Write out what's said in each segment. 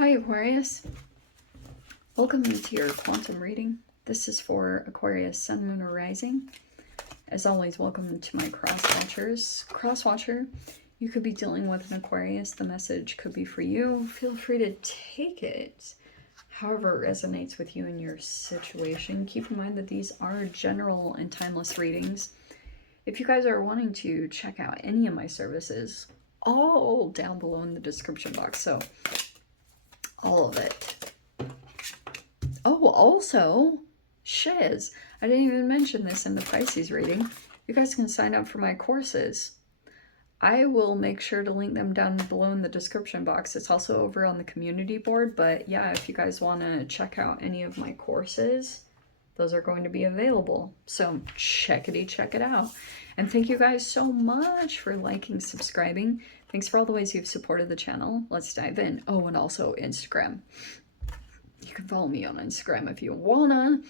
Hi Aquarius, welcome to your quantum reading. This is for Aquarius, Sun, Moon, or Rising. As always, welcome to my cross-watchers. Cross-watcher, you could be dealing with an Aquarius. The message could be for you. Feel free to take it however it resonates with you and your situation. Keep in mind that these are general and timeless readings. If you guys are wanting to check out any of my services, all down below in the description box. So all of it. Oh, also, shiz. I didn't even mention this in the Pisces reading. You guys can sign up for my courses. I will make sure to link them down below in the description box. It's also over on the community board. But yeah, if you guys want to check out any of my courses, those are going to be available. So check it out. And thank you guys so much for liking, subscribing. Thanks for all the ways you've supported the channel. Let's dive in. Oh, and also Instagram. You can follow me on Instagram if you wanna.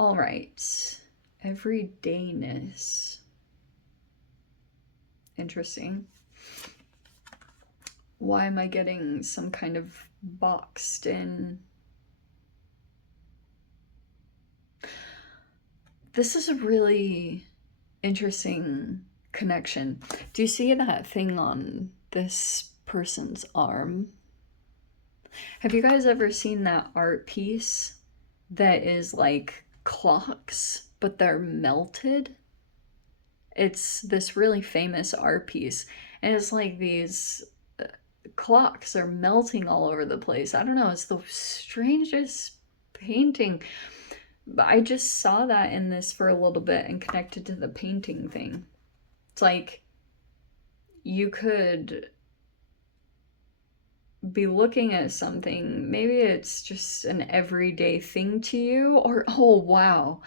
All right. Everydayness. Interesting. Why am I getting some kind of boxed in? This is a really interesting connection. Do you see that thing on this person's arm? Have you guys ever seen that art piece that is like clocks, but they're melted? It's this really famous art piece, and it's like these clocks are melting all over the place. I don't know, it's the strangest painting. But I just saw that in this for a little bit and connected to the painting thing. It's like you could be looking at something, maybe it's just an everyday thing to you, or oh wow,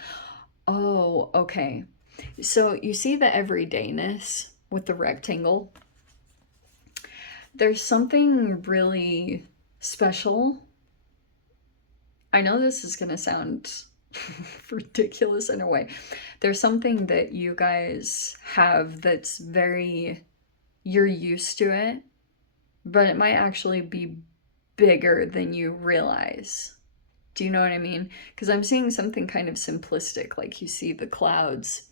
oh okay. So you see the everydayness with the rectangle? There's something really special. I know this is gonna sound ridiculous in a way. There's something that you guys have that's very, you're used to it, but it might actually be bigger than you realize. Do you know what I mean? Because I'm seeing something kind of simplistic, like you see the clouds,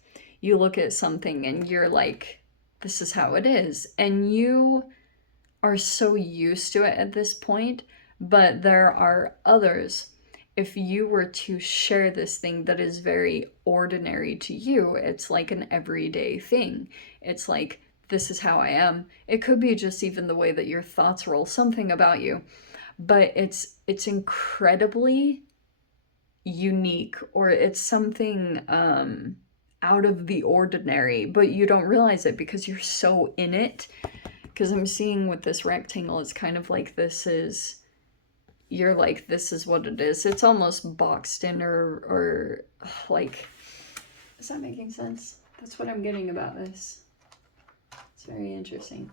you look at something and you're like, this is how it is. And you are so used to it at this point, but there are others. If you were to share this thing that is very ordinary to you, it's like an everyday thing. It's like, this is how I am. It could be just even the way that your thoughts roll, something about you. But it's incredibly unique, or it's something out of the ordinary, but you don't realize it because you're so in it. Because I'm seeing with this rectangle, it's kind of like this is, you're like, this is what it is. It's almost boxed in, or like, is that making sense? That's what I'm getting about this. It's very interesting.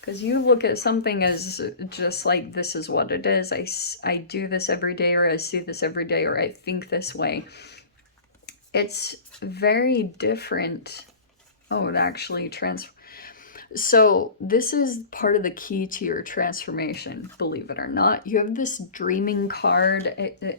Because you look at something as just like, this is what it is. I do this every day, or I see this every day, or I think this way. It's very different. Oh, it actually So this is part of the key to your transformation, believe it or not. You have this dreaming card,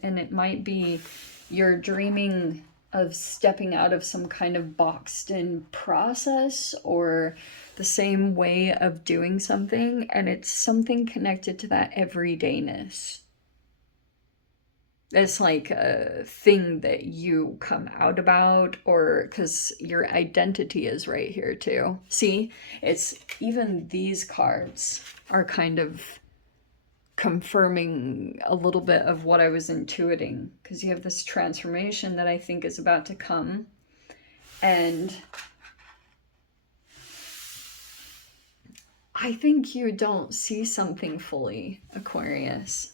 and it might be you're dreaming of stepping out of some kind of boxed in process, or the same way of doing something, and it's something connected to that everydayness. It's like a thing that you come out about, or because your identity is right here too. See, it's even these cards are kind of confirming a little bit of what I was intuiting, because you have this transformation that I think is about to come. And I think you don't see something fully, Aquarius.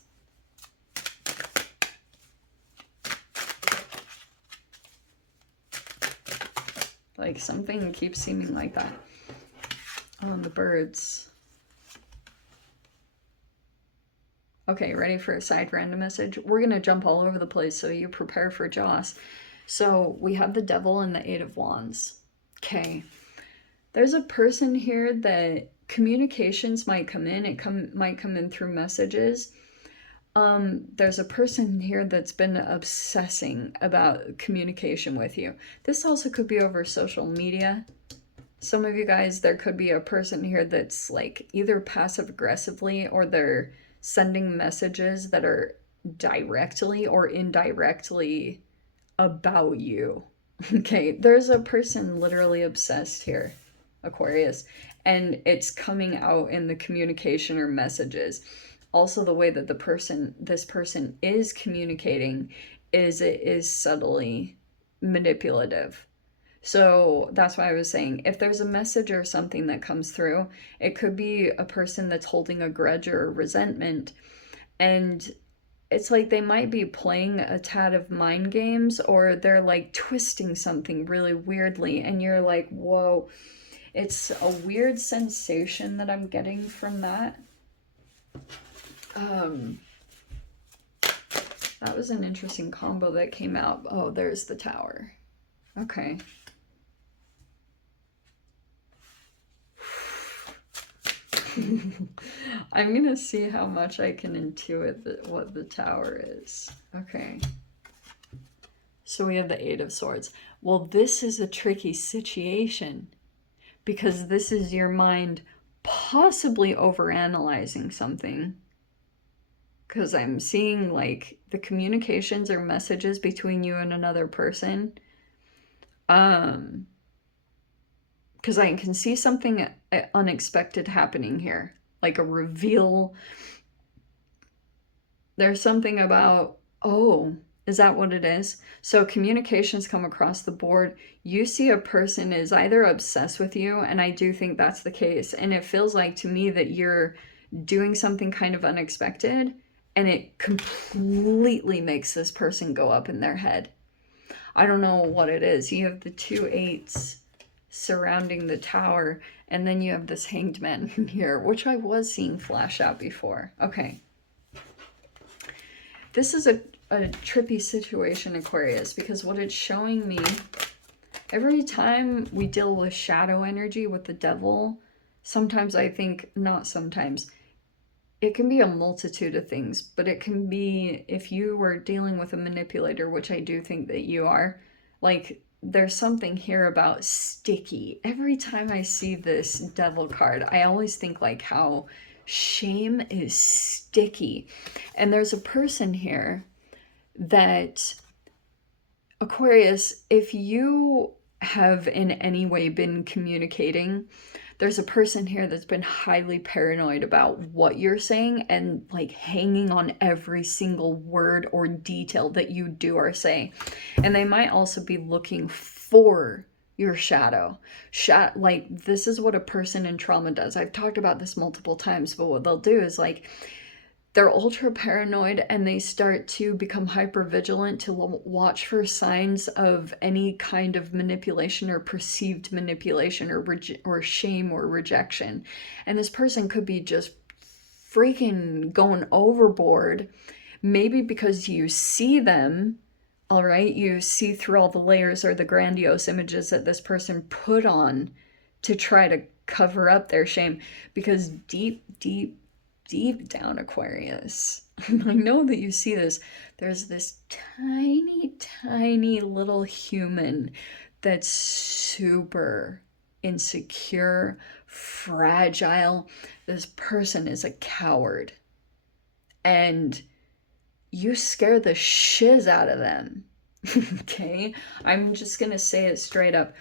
Like, something keeps seeming like that. Oh, and the birds. Okay, ready for a side random message? We're going to jump all over the place, so you prepare for Joss. So we have the Devil and the Eight of Wands. Okay. There's a person here that communications might come in. Might come in through messages. There's a person here that's been obsessing about communication with you. This also could be over social media. Some of you guys, there could be a person here that's like either passive aggressively, or they're sending messages that are directly or indirectly about you. Okay, there's a person literally obsessed here, Aquarius, and it's coming out in the communication or messages. Also, the way that this person is communicating is, it is subtly manipulative. So that's why I was saying, if there's a message or something that comes through, it could be a person that's holding a grudge or resentment, and it's like they might be playing a tad of mind games, or they're like twisting something really weirdly, and you're like, whoa. It's a weird sensation that I'm getting from that. That was an interesting combo that came out. Oh, there's the Tower. Okay. I'm gonna see how much I can intuit what the Tower is. Okay. So we have the Eight of Swords. Well, this is a tricky situation, because this is your mind possibly overanalyzing something. Because I'm seeing like the communications or messages between you and another person. Because I can see something unexpected happening here, like a reveal. There's something about, oh, is that what it is? So communications come across the board. You see a person is either obsessed with you, and I do think that's the case. And it feels like to me that you're doing something kind of unexpected, and it completely makes this person go up in their head. I don't know what it is. You have the 2 8s surrounding the Tower, and then you have this Hanged Man here, which I was seeing flash out before. Okay. This is a trippy situation, Aquarius, because what it's showing me, every time we deal with shadow energy with the devil, sometimes I think, not sometimes, it can be a multitude of things, but it can be, if you were dealing with a manipulator, which I do think that you are, like, there's something here about sticky. Every time I see this devil card, I always think like how shame is sticky. And there's a person here that, Aquarius, if you have in any way been communicating, there's a person here that's been highly paranoid about what you're saying, and like hanging on every single word or detail that you do or say. And they might also be looking for your shadow. Like, this is what a person in trauma does. I've talked about this multiple times, but what they'll do is like, they're ultra paranoid, and they start to become hyper vigilant to watch for signs of any kind of manipulation or perceived manipulation or shame or rejection. And this person could be just freaking going overboard, maybe because you see them, all right? You see through all the layers or the grandiose images that this person put on to try to cover up their shame, because deep down, Aquarius, I know that you see this, there's this tiny little human that's super insecure, fragile. This person is a coward, and you scare the shiz out of them. Okay, I'm just gonna say it straight up.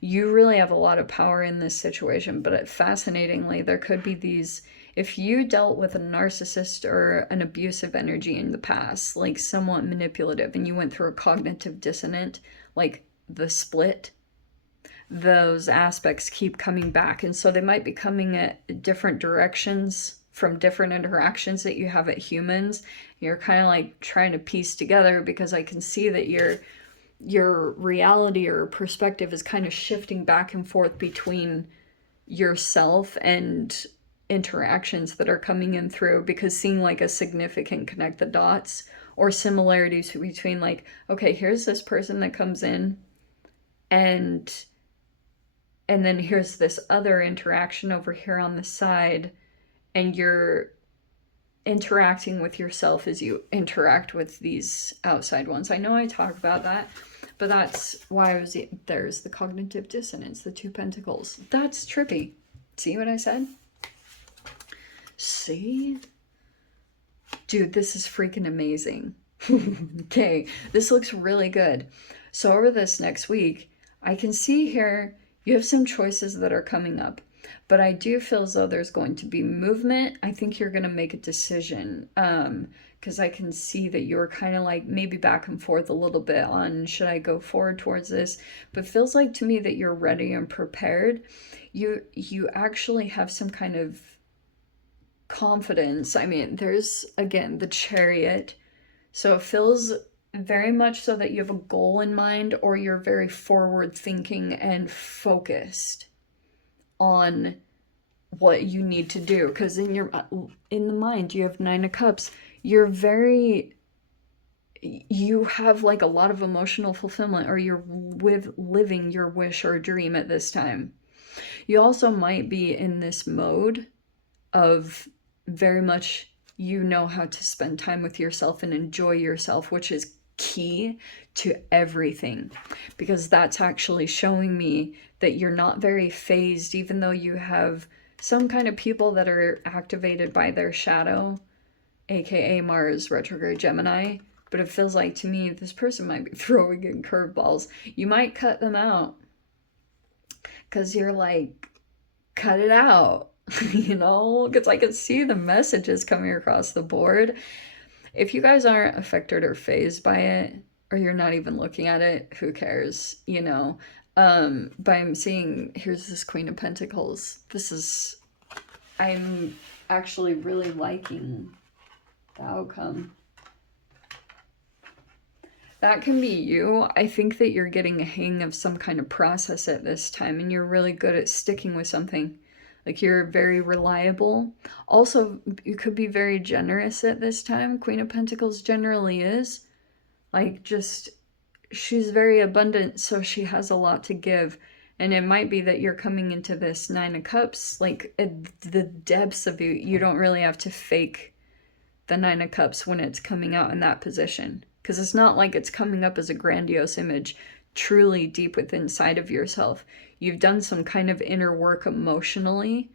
You really have a lot of power in this situation, but fascinatingly, there could be these, if you dealt with a narcissist or an abusive energy in the past, like somewhat manipulative, and you went through a cognitive dissonance, like the split, those aspects keep coming back. And so they might be coming at different directions from different interactions that you have at humans. You're kind of like trying to piece together, because I can see that your reality or perspective is kind of shifting back and forth between yourself and interactions that are coming in through, because seeing like a significant connect the dots or similarities between, like, okay, here's this person that comes in, and And then here's this other interaction over here on the side, and you're interacting with yourself as you interact with these outside ones. I know I talk about that, but that's why there's the cognitive dissonance, the 2 pentacles. That's trippy. See what I said? See? Dude, this is freaking amazing. Okay, this looks really good. So over this next week, I can see here you have some choices that are coming up. But I do feel as though there's going to be movement. I think you're going to make a decision, because I can see that you're kind of like maybe back and forth a little bit on should I go forward towards this, but feels like to me that you're ready and prepared. You actually have some kind of confidence. I mean, there's again the Chariot, so it feels very much so that you have a goal in mind, or you're very forward thinking and focused on what you need to do, because in the mind you have 9 of Cups. You have like a lot of emotional fulfillment, or you're living your wish or dream at this time. You also might be in this mode of very much how to spend time with yourself and enjoy yourself, which is key to everything, because that's actually showing me that you're not very phased, even though you have some kind of people that are activated by their shadow, aka Mars retrograde Gemini. But it feels like to me this person might be throwing in curveballs. You might cut them out because you're like, cut it out. Because I can see the messages coming across the board. If you guys aren't affected or phased by it, or you're not even looking at it, who cares, but I'm seeing, here's this Queen of Pentacles. I'm actually really liking the outcome. That can be you. I think that you're getting a hang of some kind of process at this time, and you're really good at sticking with something. Like, you're very reliable. Also, you could be very generous at this time. Queen of Pentacles generally is. Like, she's very abundant, so she has a lot to give. And it might be that you're coming into this 9 of Cups, like, at the depths of you. You don't really have to fake the 9 of Cups when it's coming out in that position. Because it's not like it's coming up as a grandiose image, truly deep within inside of yourself. You've done some kind of inner work emotionally,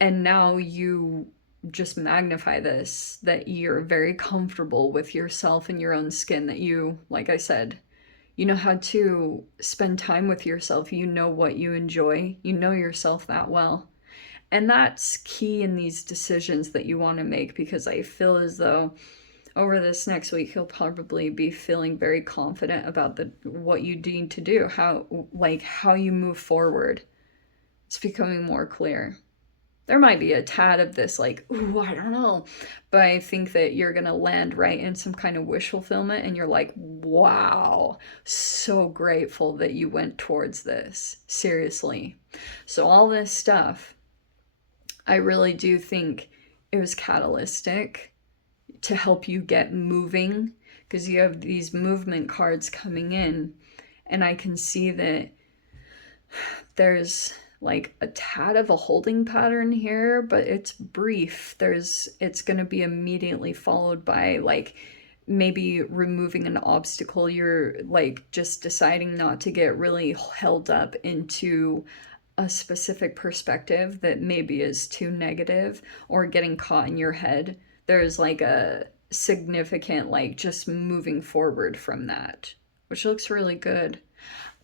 and now you just magnify this, that you're very comfortable with yourself and your own skin, that you, like I said, you know how to spend time with yourself. You know what you enjoy. You know yourself that well. And that's key in these decisions that you want to make, because I feel as though over this next week you'll probably be feeling very confident about what you need to do, how you move forward. It's becoming more clear. There might be a tad of this like, ooh, I don't know, but I think that you're gonna land right in some kind of wish fulfillment, and you're like, wow, so grateful that you went towards this, seriously. So all this stuff, I really do think it was catalytic to help you get moving, because you have these movement cards coming in, and I can see that there's like a tad of a holding pattern here, but it's brief. It's going to be immediately followed by like maybe removing an obstacle. You're like just deciding not to get really held up into a specific perspective that maybe is too negative, or getting caught in your head. There's like a significant like just moving forward from that, which looks really good.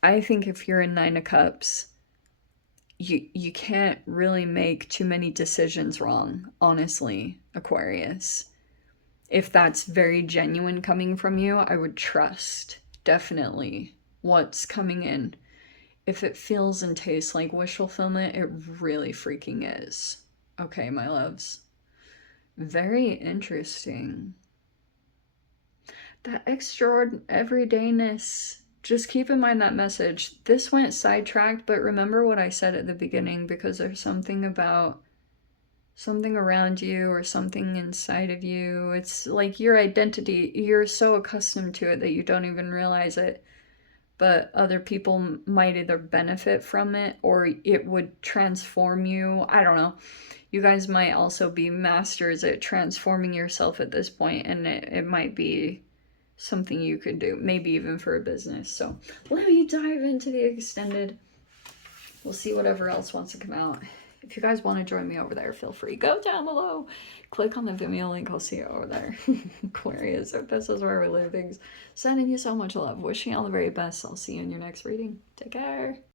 I think if you're in 9 of Cups, you can't really make too many decisions wrong, honestly, Aquarius. If that's very genuine coming from you, I would trust definitely what's coming in. If it feels and tastes like wish fulfillment, it really freaking is. Okay, my loves. Very interesting. That extraordinary everydayness. Just keep in mind that message. This went sidetracked, but remember what I said at the beginning, because there's something about something around you or something inside of you. It's like your identity. You're so accustomed to it that you don't even realize it. but other people might either benefit from it or it would transform you. I don't know. You guys might also be masters at transforming yourself at this point, and it might be something you could do, maybe even for a business. So let me dive into the extended. We'll see whatever else wants to come out. If you guys want to join me over there, feel free. Go down below. Click on the Vimeo link. I'll see you over there. Aquarius, if this is where we live things. Sending you so much love. Wishing you all the very best. I'll see you in your next reading. Take care.